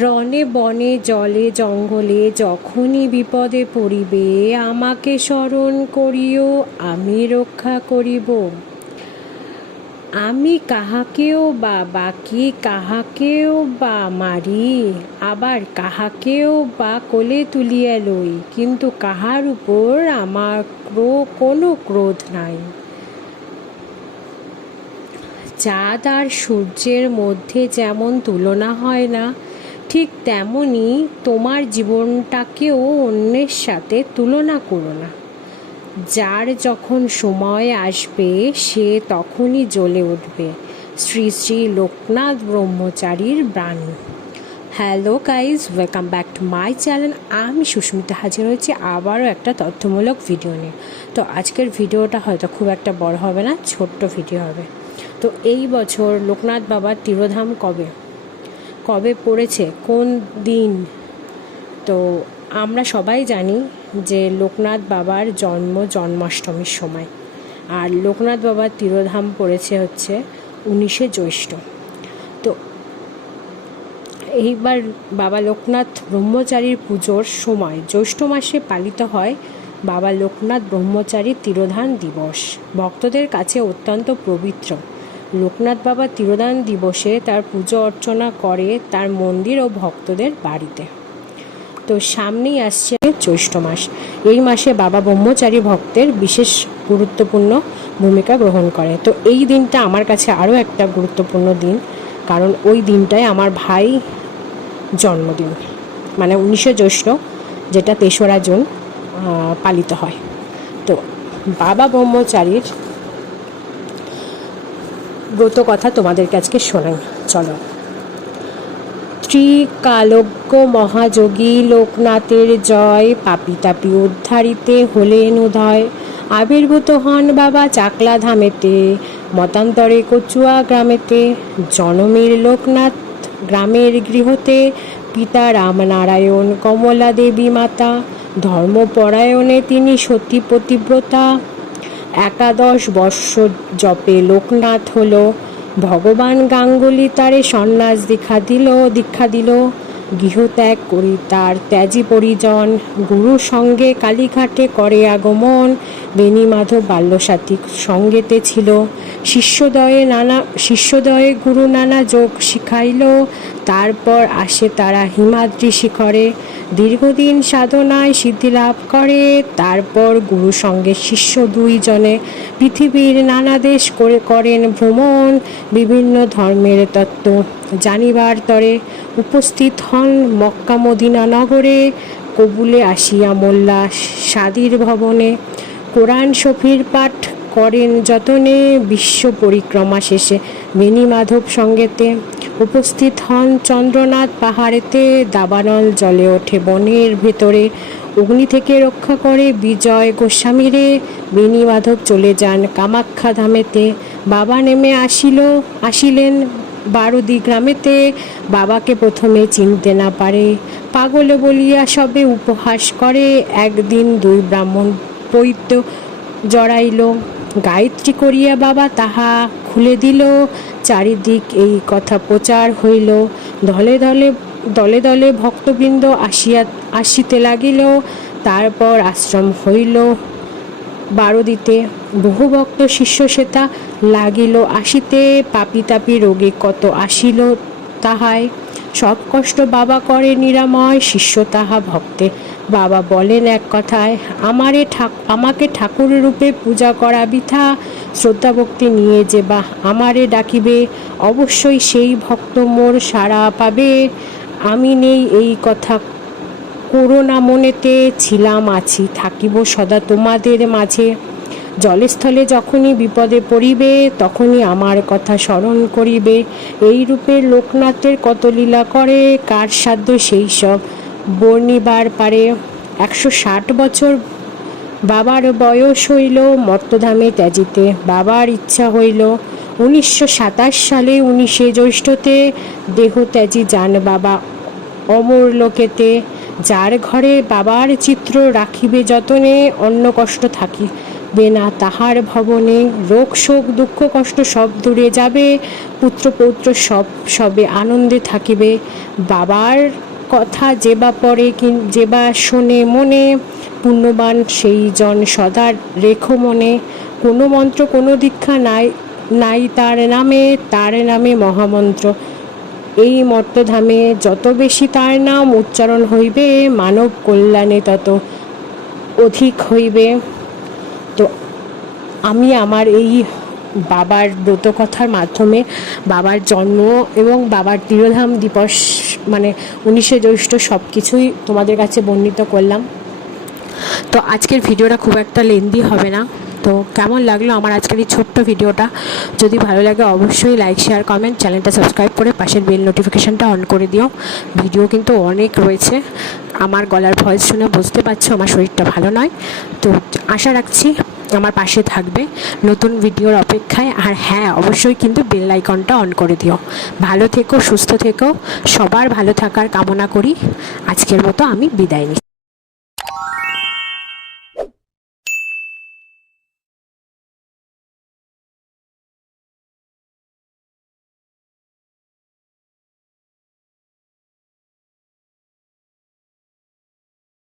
রণে বনে, জলে, জঙ্গলে, যখনই বিপদে পড়িবে, আমাকে স্মরণ করিও, আমি রক্ষা করিব। আমি কাহাকেও বা বাকি কাহাকেও বা মারি, আবার কাহাকেও বা কোলে তুলিয়া লই, কিন্তু কাহার উপর আমার কোনো ক্রোধ নাই। চাঁদ আর সূর্যের মধ্যে যেমন তুলনা হয় না ঠিক তেমনি তোমার জীবনটাকেও অন্যের সাথে তুলনা করো না। যার যখন সময় আসবে, সে তখনই জ্বলে উঠবে। শ্রী শ্রী লোকনাথ ব্রহ্মচারীর বাণী। Hello guys welcome back to my channel আমি সুস্মিতা হাজির হয়েছি আবারও একটা তথ্যমূলক ভিডিও নিয়ে। তো আজকের ভিডিওটা হয়তো খুব একটা বড় হবে না, ছোট্ট ভিডিও হবে। তো এই বছর লোকনাথ বাবার তিরোধাম কবে? কবে পড়েছে, কোন দিন? তো আমরা সবাই জানি যে লোকনাথ বাবার জন্ম জন্মাষ্টমীর সময়। আর লোকনাথ বাবার তিরোধাম পড়েছে হচ্ছে উনিশে জ্যৈষ্ঠ। তো এইবার বাবা লোকনাথ ব্রহ্মচারীর পুজোর সময়, জ্যৈষ্ঠ মাসে পালিত হয় বাবা লোকনাথ ব্রহ্মচারীর তিরোধান দিবস। ভক্তদের কাছে অত্যন্ত পবিত্র। লোকনাথ বাবা তিরোদান দিবসে তার পুজো অর্চনা করে তার মন্দির ও ভক্তদের বাড়িতে। তো সামনেই আসছে জ্যৈষ্ঠ মাস। এই মাসে বাবা ব্রহ্মচারী ভক্তের বিশেষ গুরুত্বপূর্ণ ভূমিকা গ্রহণ করে। তো এই দিনটা আমার কাছে আরও একটা গুরুত্বপূর্ণ দিন, কারণ ওই দিনটায় আমার ভাই জন্মদিন। মানে উনিশে জ্যৈষ্ঠ, যেটা তেসরা জুন পালিত হয়। তো বাবা ব্রহ্মচারীর ব্রত কথা তোমাদেরকে আজকে শোনাই। চলো। ত্রিকালজ্ঞ মহাযোগী লোকনাথের জয় পাপি তাপি উদ্ধারিতে হলেন উদয়। আবির্ভূত হন বাবা চাকলা ধামেতে মতান্তরে কচুয়া গ্রামেতে। জনমের লোকনাথ গ্রামের গৃহতে, পিতা রামনারায়ণ কমলা দেবী মাতা। ধর্মপরায়ণে তিনি সতী পতিব্রতা। একাদশ বর্ষ জপে লোকনাথ হলো। ভগবান গাঙ্গুলি তারে সন্ন্যাস দীক্ষা দিল দীক্ষা দিল। গৃহত্যাগ করি তার ত্যাজি পরিজন। গুরু সঙ্গে কালীঘাটে করে আগমন। বেণী মাধব বাল্যসাথী সঙ্গেতে ছিল। শিষ্যদয়ে নানা, শিষ্যদয়ে গুরু নানা যোগ শিখাইল। তারপর আসে তারা হিমাদ্রি শিখরে। দীর্ঘদিন সাধনায় সিদ্ধি লাভ করে। তারপর গুরু সঙ্গে শিষ্য দুইজনে পৃথিবীর নানা দেশ করে করেন ভ্রমণ। বিভিন্ন ধর্মের তত্ত্ব জানিবার তরে উপস্থিত হন মক্কা মদিনা নগরে। কবুলে আসিয়া মোল্লা সাদির ভবনে। কোরআন শফির পাঠ করেন যতনে বিশ্ব পরিক্রমা শেষে। বেণী মাধব সঙ্গেতে উপস্থিত হন চন্দ্রনাথ পাহাড়েতে। দাবানল জলে ওঠে বনের ভেতরে। অগ্নি থেকে রক্ষা করে বিজয় গোস্বামীরে। বেণী মাধব চলে যান কামাখ্যা ধামেতে। বাবা নেমে আসিল, আসিলেন বারুদি গ্রামেতে বাবাকে প্রথমে চিনতে না পারে। পাগলে বলিয়া সবে উপহাস করে। একদিন দুই ব্রাহ্মণ পৈত্য জড়াইল। গায়ত্রী করিয়া বাবা তাহা খুলে দিল। চারিদিক এই কথা প্রচার হইল। দলে দলে দলে দলে ভক্তবৃন্দ আসিয়া, আসিতে লাগিল। তারপর আশ্রম হইল। বারোদিতে বহু ভক্ত শিষ্য সেতা লাগিল, আসিতে পাপি তাপি রোগে কত আসিল তাহায় সব কষ্ট বাবা করে নিরাময়, শিষ্য তাহা ভক্তে বাবা বলেন এক কথায়, আমারে আমাকে ঠাকুর রূপে পূজা করা বৃথা। শ্রদ্ধা ভক্তি নিয়ে যে বা আমারে ডাকিবে, অবশ্যই সেই ভক্ত মোর সাড়া পাবে। আমি নেই এই কথা করোনা মনেতে ছিলাম আছি, থাকিব সদা তোমাদের মাঝে। জলস্থলে যখনই বিপদে পড়িবে, তখনই আমার কথা স্মরণ করিবে। এই রূপে লোকনাথের কত লীলা করে, কার সাধ্য সেই সব বর্ণিবার পারে। একশো ষাট বছর বাবার বয়স হইল মর্তধামে ত্যাজিতে, বাবার ইচ্ছা হইল উনিশশো সাতাশ সালে উনিশে জ্যৈষ্ঠতে দেহ ত্যাজি যান বাবা অমর লোকেতে, যার ঘরে বাবার চিত্র রাখিবে যতনে অন্য কষ্ট থাকি না, তাহার ভবনে রোগ, শোক, দুঃখ, কষ্ট সব দূরে যাবে, পুত্র, পৌত্র সব, সবে আনন্দে থাকিবে। বাবার কথা যে বা পড়ে কি যে বা শোনে মনে, পুণ্যবান সেই জন সদা রেখো মনে। কোনো মন্ত্র, কোনো দীক্ষা নাই নাই তার নামে তার নামে মহামন্ত্র। এই মর্তধামে যত বেশি তার নাম উচ্চারণ হইবে, মানব কল্যাণে তত অধিক হইবে। তো আমি আমার এই বাবার ব্রতকথার মাধ্যমে বাবার জন্ম এবং বাবার তিরোধাম দিবস মানে উনিশে জ্যৈষ্ঠ সব কিছুই তোমাদের কাছে বর্ণিত করলাম। তো আজকের ভিডিওটা খুব একটা লেন্দি হবে না। তো কেমন লাগল আমার আজকের এই ছোট্ট ভিডিওটা? যদি ভালো লাগে অবশ্যই লাইক শেয়ার কমেন্ট চ্যানেলটা সাবস্ক্রাইব করে পাশের বেল নোটিফিকেশানটা অন করে দিও। ভিডিও কিন্তু অনেক রয়েছে। আমার গলার ভয়েস শুনে বুঝতে পারছ আমার শরীরটা ভালো নয়। তো আশা রাখছি আমার পাশে থাকবে নতুন ভিডিওর অপেক্ষায়। আর হ্যাঁ অবশ্যই কিন্তু বেল আইকনটা অন করে দিও। ভালো থেকো, সুস্থ থেকো। সবার ভালো থাকার কামনা করি। আজকের মতো আমি বিদায় নিচ্ছি।